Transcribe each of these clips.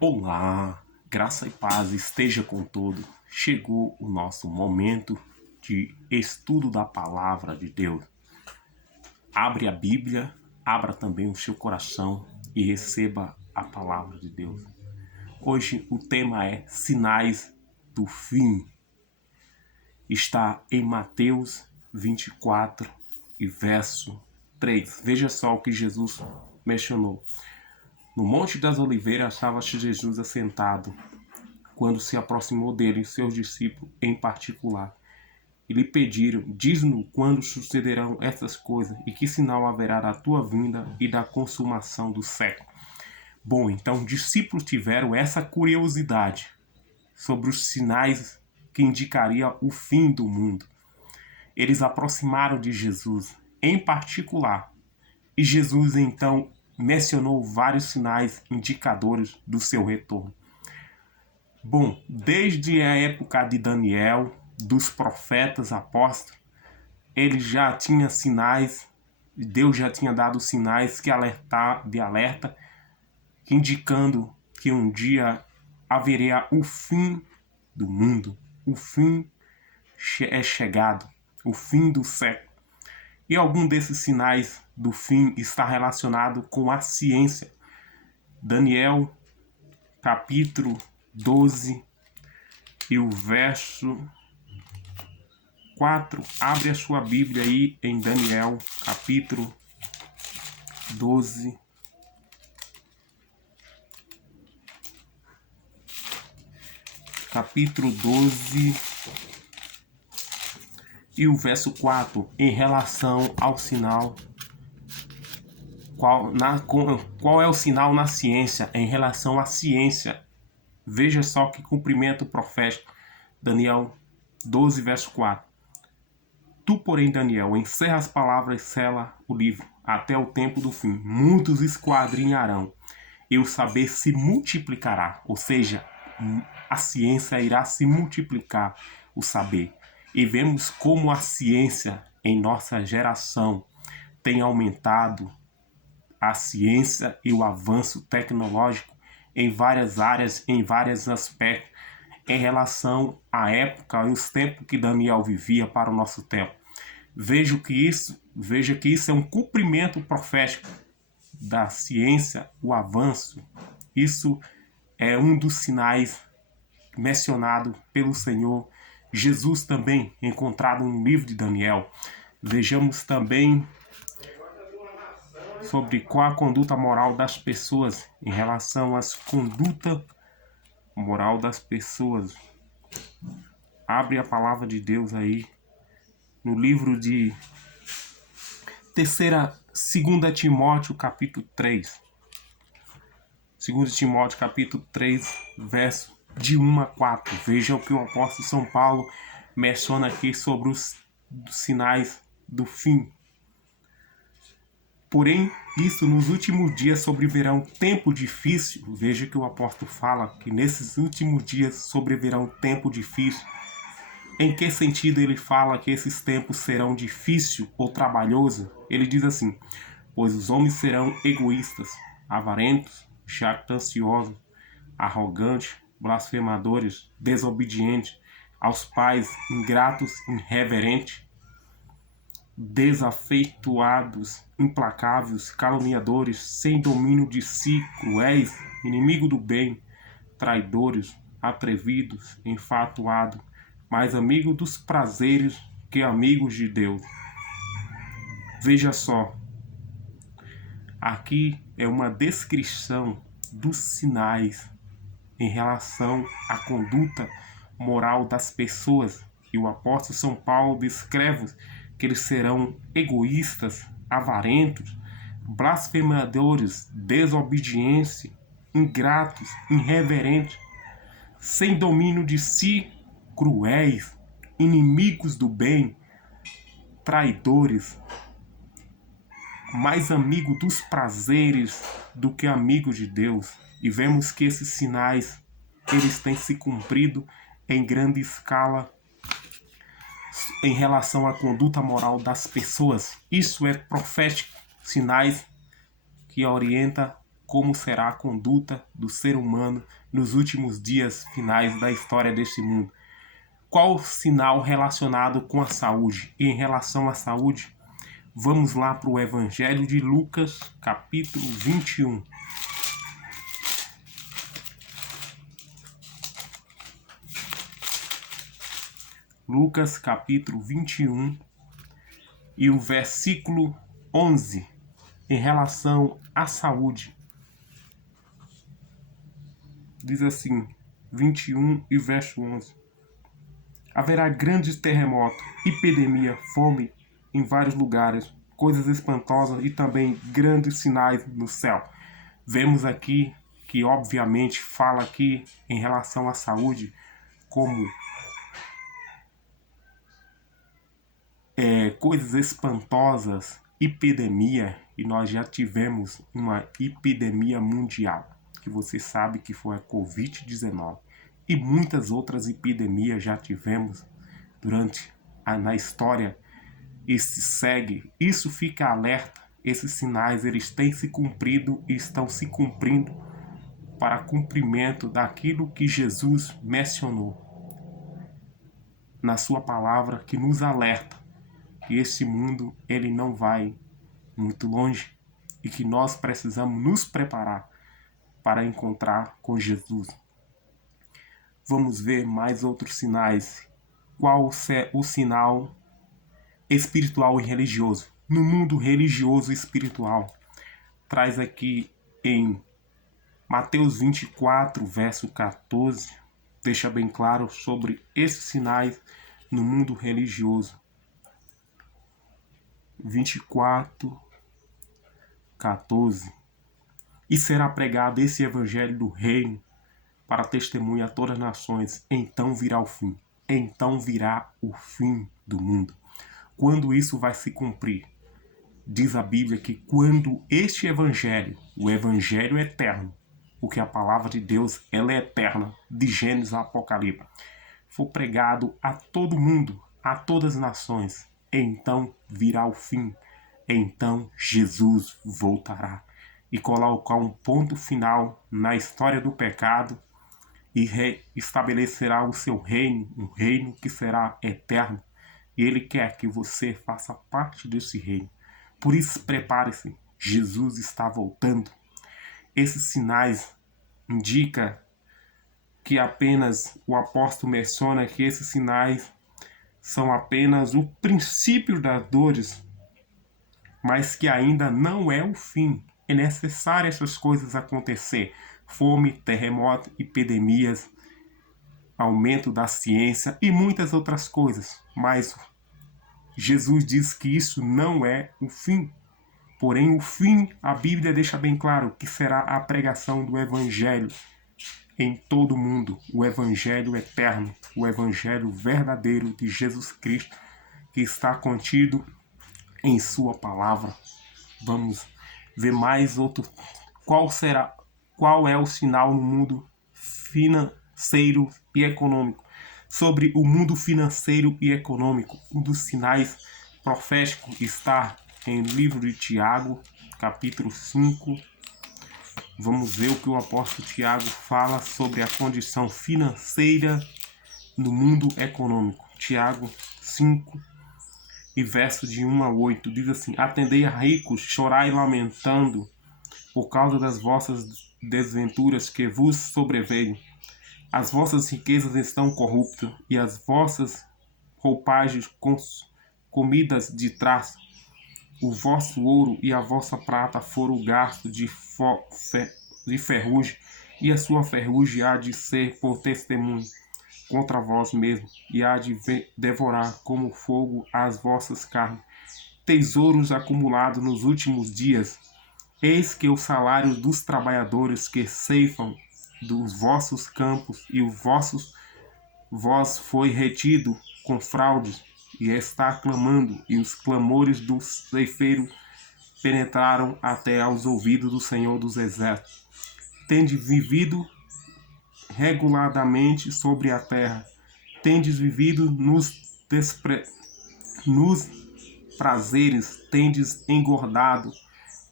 Olá, graça e paz esteja com todo. Chegou o nosso momento de estudo da palavra de Deus. Abre a Bíblia, abra também o seu coração e receba a palavra de Deus. Hoje o tema é Sinais do Fim. Está em Mateus 24 e verso 3. Veja só o que Jesus mencionou. No Monte das Oliveiras estava Jesus assentado, quando se aproximou dele seus discípulos em particular. E lhe pediram: diz-nos quando sucederão essas coisas e que sinal haverá da tua vinda e da consumação do século. Bom, então discípulos tiveram essa curiosidade sobre os sinais que indicariam o fim do mundo. Eles aproximaram de Jesus em particular e Jesus então mencionou vários sinais indicadores do seu retorno. Bom, desde a época de Daniel, dos profetas apóstolos, ele já tinha sinais, Deus já tinha dado sinais de alerta, indicando que um dia haveria o fim do mundo, o fim é chegado, o fim do século. E algum desses sinais do fim está relacionado com a ciência. Daniel, capítulo 12 e o verso 4. Abre a sua Bíblia aí em Daniel, capítulo 12. Capítulo 12 e o verso 4, em relação ao sinal. Qual é o sinal na ciência? Em relação à ciência. Veja só que cumprimento profético. Daniel 12, verso 4. Tu, porém, Daniel, encerra as palavras e sela o livro, até o tempo do fim. Muitos esquadrinharão, e o saber se multiplicará. Ou seja, a ciência irá se multiplicar, o saber. E vemos como a ciência em nossa geração tem aumentado, a ciência e o avanço tecnológico em várias áreas, em vários aspectos, em relação à época e os tempos que Daniel vivia para o nosso tempo. Veja que isso é um cumprimento profético da ciência, o avanço. Isso é um dos sinais mencionado pelo Senhor Jesus também, encontrado no livro de Daniel. Vejamos também sobre qual a conduta moral das pessoas em relação às conduta moral das pessoas. Abre a palavra de Deus aí no livro de 2 Timóteo capítulo 3. 2 Timóteo capítulo 3, verso de 1 a 4. Veja o que o apóstolo São Paulo menciona aqui sobre os sinais do fim. Porém, isso nos últimos dias sobrevirá um tempo difícil. Veja que o apóstolo fala que nesses últimos dias sobrevirá um tempo difícil. Em que sentido ele fala que esses tempos serão difíceis ou trabalhosos? Ele diz assim: pois os homens serão egoístas, avarentos, jactanciosos, arrogantes, blasfemadores, desobedientes aos pais, ingratos, irreverentes, desafeituados, implacáveis, caluniadores, sem domínio de si, cruéis, inimigo do bem, traidores, atrevidos, enfatuados, mais amigos dos prazeres que amigos de Deus. Veja só, aqui é uma descrição dos sinais em relação à conduta moral das pessoas. E o apóstolo São Paulo descreve que eles serão egoístas, avarentos, blasfemadores, desobedientes, ingratos, irreverentes, sem domínio de si, cruéis, inimigos do bem, traidores, mais amigo dos prazeres do que amigo de Deus. E vemos que esses sinais eles têm se cumprido em grande escala em relação à conduta moral das pessoas. Isso é profético, sinais que orienta como será a conduta do ser humano nos últimos dias finais da história deste mundo. Qual o sinal relacionado com a saúde? E em relação à saúde, vamos lá para o Evangelho de Lucas, capítulo 21. Lucas, capítulo 21, e o versículo 11, em relação à saúde. Diz assim, 21 e verso 11. Haverá grandes terremotos, epidemia, fome em vários lugares, coisas espantosas e também grandes sinais no céu. Vemos aqui que obviamente fala aqui em relação à saúde como coisas espantosas, epidemia, e nós já tivemos uma epidemia mundial, que você sabe que foi a Covid-19, e muitas outras epidemias já tivemos na história. Isso fica alerta, esses sinais eles têm se cumprido e estão se cumprindo para cumprimento daquilo que Jesus mencionou na sua palavra, que nos alerta que esse mundo ele não vai muito longe e que nós precisamos nos preparar para encontrar com Jesus. Vamos ver mais outros sinais. Qual é o sinal espiritual e religioso? No mundo religioso e espiritual, traz aqui em Mateus 24, verso 14, deixa bem claro sobre esses sinais no mundo religioso. 24, 14. E será pregado esse evangelho do reino para testemunha a todas as nações. Então virá o fim. Então virá o fim do mundo. Quando isso vai se cumprir? Diz a Bíblia que quando este evangelho, o evangelho eterno, porque a palavra de Deus ela é eterna, de Gênesis a Apocalipse, for pregado a todo mundo, a todas as nações, então virá o fim. Então Jesus voltará e colocar um ponto final na história do pecado e estabelecerá o seu reino, um reino que será eterno. E Ele quer que você faça parte desse reino. Por isso, prepare-se, Jesus está voltando. Esses sinais indicam que apenas o apóstolo menciona que esses sinais são apenas o princípio das dores, mas que ainda não é o fim. É necessário essas coisas acontecer. Fome, terremoto, epidemias, aumento da ciência e muitas outras coisas. Mas Jesus diz que isso não é o fim. Porém, o fim, a Bíblia deixa bem claro que será a pregação do Evangelho em todo o mundo. O Evangelho eterno, o Evangelho verdadeiro de Jesus Cristo, que está contido em sua palavra. Vamos ver mais outro. Qual é o sinal no mundo financeiro e econômico? Sobre o mundo financeiro e econômico, um dos sinais proféticos está em livro de Tiago, capítulo 5. Vamos ver o que o apóstolo Tiago fala sobre a condição financeira no mundo econômico. Tiago 5, e versos de 1 a 8, diz assim: Atendei a ricos, chorai lamentando, por causa das vossas desventuras que vos sobreveio. As vossas riquezas estão corruptas, e as vossas roupagens comidas de traço. O vosso ouro e a vossa prata foram gastos de ferrugem, e a sua ferrugem há de ser por testemunho contra vós mesmos, e há de devorar como fogo as vossas carnes. Tesouros acumulados nos últimos dias. Eis que o salário dos trabalhadores que ceifam dos vossos campos e vós foi retido com fraude, e está clamando, e os clamores do ceifeiro penetraram até aos ouvidos do Senhor dos Exércitos. Tendes vivido reguladamente sobre a terra, tendes vivido nos prazeres, tendes engordado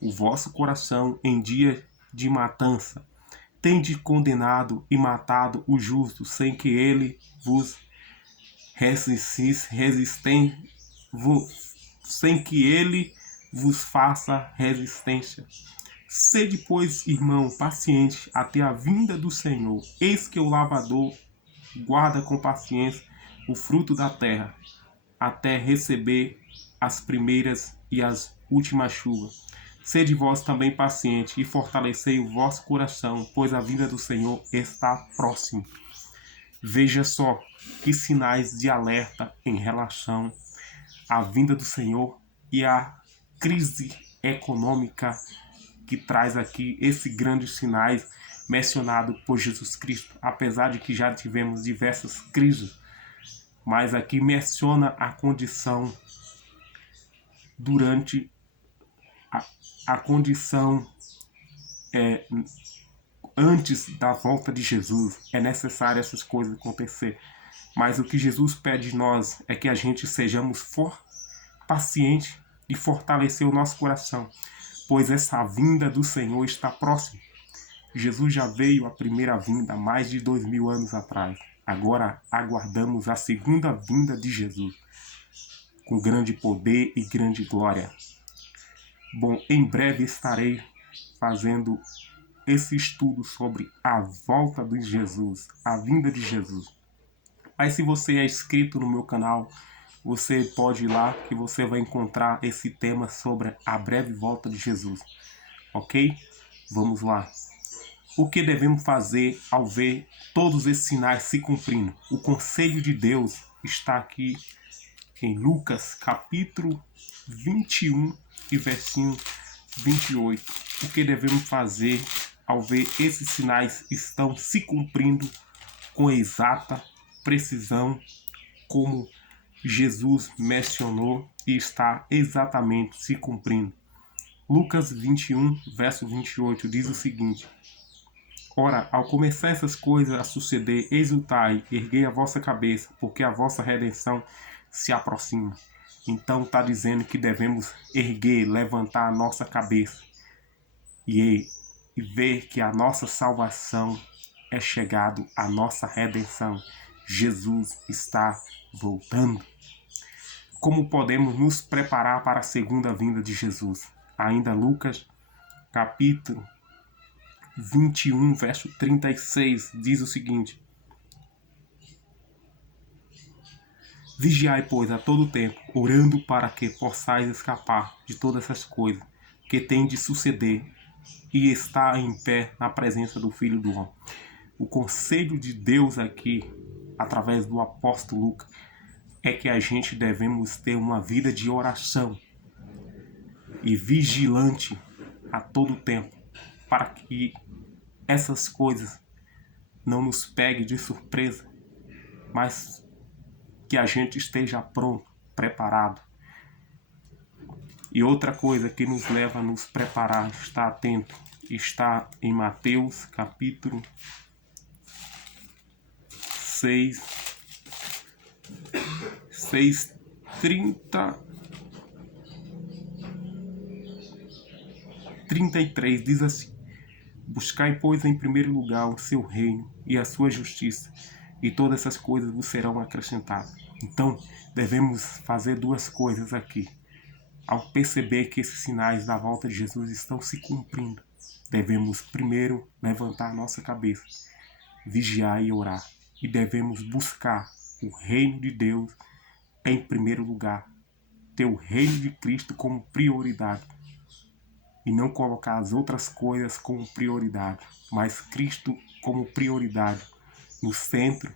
o vosso coração em dia de matança. Tende condenado e matado o justo, sem que ele vos sem que ele vos faça resistência. Sede, pois, irmão, paciente até a vinda do Senhor. Eis que o lavrador guarda com paciência o fruto da terra, até receber as primeiras e as últimas chuvas. Sede vós também paciente e fortalecei o vosso coração, pois a vinda do Senhor está próxima. Veja só que sinais de alerta em relação à vinda do Senhor e à crise econômica que traz aqui esses grandes sinais mencionados por Jesus Cristo. Apesar de que já tivemos diversas crises, mas aqui menciona a condição durante a condição antes da volta de Jesus. É necessário essas coisas acontecer. Mas o que Jesus pede de nós é que a gente sejamos pacientes e fortalecer o nosso coração, pois essa vinda do Senhor está próxima. Jesus já veio a primeira vinda há mais de 2000 anos atrás. Agora aguardamos a segunda vinda de Jesus, com grande poder e grande glória. Bom, em breve estarei fazendo esse estudo sobre a volta de Jesus, a vinda de Jesus. Mas se você é inscrito no meu canal, você pode ir lá que você vai encontrar esse tema sobre a breve volta de Jesus. Ok? Vamos lá. O que devemos fazer ao ver todos esses sinais se cumprindo? O conselho de Deus está aqui em Lucas capítulo 21 e versinho 28. O que devemos fazer ao ver esses sinais estão se cumprindo com exata precisão, como Jesus mencionou, e está exatamente se cumprindo. Lucas 21, verso 28 diz o seguinte: Ora, ao começar essas coisas a suceder, exultai, erguei a vossa cabeça, porque a vossa redenção se aproxima. Então está dizendo que devemos erguer, levantar a nossa cabeça e ver que a nossa salvação é chegado, a nossa redenção. Jesus está voltando. Como podemos nos preparar para a segunda vinda de Jesus? Ainda Lucas capítulo 21, verso 36, diz o seguinte: Vigiai, pois, a todo tempo, orando para que possais escapar de todas essas coisas que têm de suceder e estar em pé na presença do Filho do Homem. O conselho de Deus aqui, através do apóstolo Lucas, é que a gente devemos ter uma vida de oração e vigilante a todo tempo, para que essas coisas não nos peguem de surpresa, mas que a gente esteja pronto, preparado. E outra coisa que nos leva a nos preparar, estar atento, está em Mateus capítulo 33, diz assim: Buscai, pois, em primeiro lugar o seu reino e a sua justiça, e todas essas coisas vos serão acrescentadas. Então, devemos fazer duas coisas aqui. Ao perceber que esses sinais da volta de Jesus estão se cumprindo, devemos primeiro levantar a nossa cabeça, vigiar e orar. E devemos buscar o reino de Deus em primeiro lugar. Ter o reino de Cristo como prioridade. E não colocar as outras coisas como prioridade, mas Cristo como prioridade, no centro,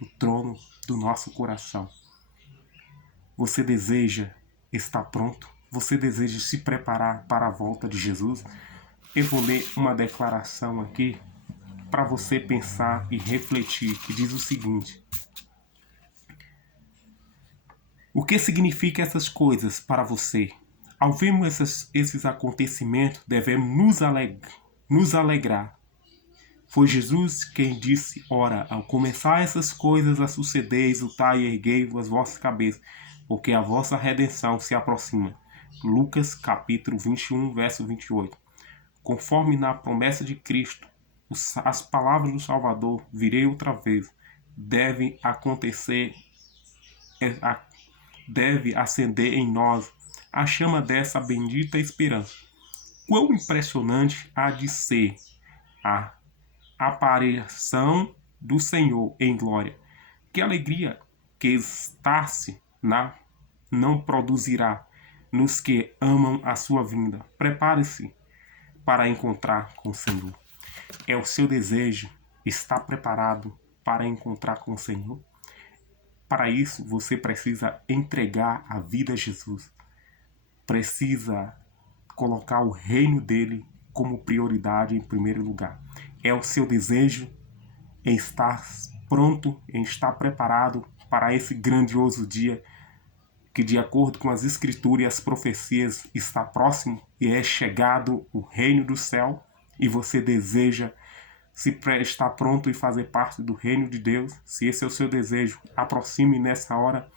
no trono do nosso coração. Você deseja estar pronto? Você deseja se preparar para a volta de Jesus? Eu vou ler uma declaração aqui para você pensar e refletir, que diz o seguinte: o que significa essas coisas para você? Ao vermos esses acontecimentos, devemos nos alegrar. Foi Jesus quem disse: Ora, ao começar essas coisas a suceder, exultai e erguei-vos as vossas cabeças, porque a vossa redenção se aproxima. Lucas capítulo 21, verso 28. conforme na promessa de Cristo, as palavras do Salvador, virei outra vez, deve acontecer, deve acender em nós a chama dessa bendita esperança. Quão impressionante há de ser a aparição do Senhor em glória. Que alegria que estar-se não produzirá nos que amam a sua vinda. Prepare-se para encontrar com o Senhor. É o seu desejo estar preparado para encontrar com o Senhor? Para isso, você precisa entregar a vida a Jesus. Precisa colocar o reino dele como prioridade em primeiro lugar. É o seu desejo em estar pronto, em estar preparado para esse grandioso dia que, de acordo com as escrituras e as profecias, está próximo e é chegado o reino do céu, e você deseja estar pronto e fazer parte do reino de Deus. Se esse é o seu desejo, aproxime nessa hora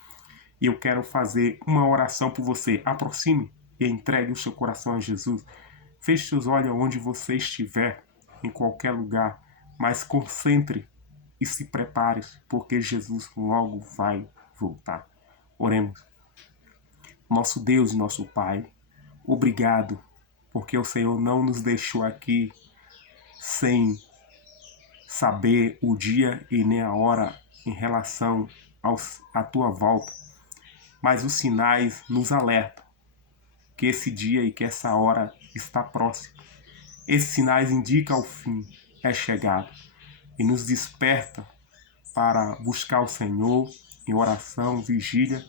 e eu quero fazer uma oração por você. Aproxime e entregue o seu coração a Jesus. Feche seus olhos onde você estiver, em qualquer lugar, mas concentre e se prepare, porque Jesus logo vai voltar. Oremos. Nosso Deus e nosso Pai, obrigado, porque o Senhor não nos deixou aqui sem saber o dia e nem a hora em relação à tua volta, mas os sinais nos alertam que esse dia e que essa hora está próximo. Esses sinais indicam o fim, é chegado, e nos desperta para buscar o Senhor em oração, vigília,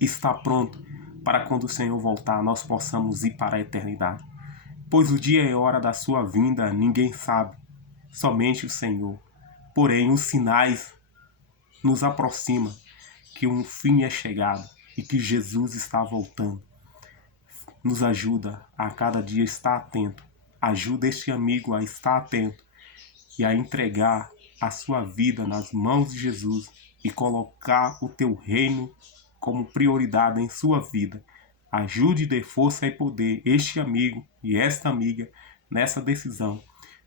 está pronto para quando o Senhor voltar nós possamos ir para a eternidade. Pois o dia e a hora da sua vinda ninguém sabe, somente o Senhor. Porém, os sinais nos aproximam que um fim é chegado e que Jesus está voltando. Nos ajuda a cada dia estar atento. Ajuda este amigo a estar atento e a entregar a sua vida nas mãos de Jesus e colocar o teu reino como prioridade em sua vida. Ajude, dê força e poder este amigo e esta amiga nessa decisão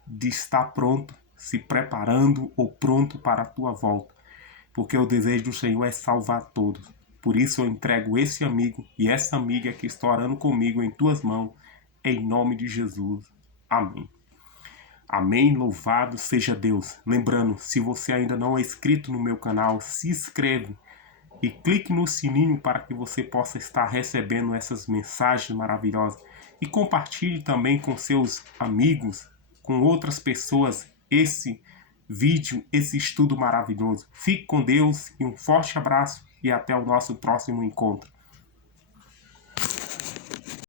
de estar pronto, se preparando ou pronto para a tua volta, porque o desejo do Senhor é salvar todos. Por isso eu entrego esse amigo e essa amiga que está orando comigo em tuas mãos, em nome de Jesus. Amém. Amém, louvado seja Deus. Lembrando, se você ainda não é inscrito no meu canal, se inscreve e clique no sininho para que você possa estar recebendo essas mensagens maravilhosas. E compartilhe também com seus amigos, com outras pessoas, esse vídeo, esse estudo maravilhoso. Fique com Deus e um forte abraço e até o nosso próximo encontro.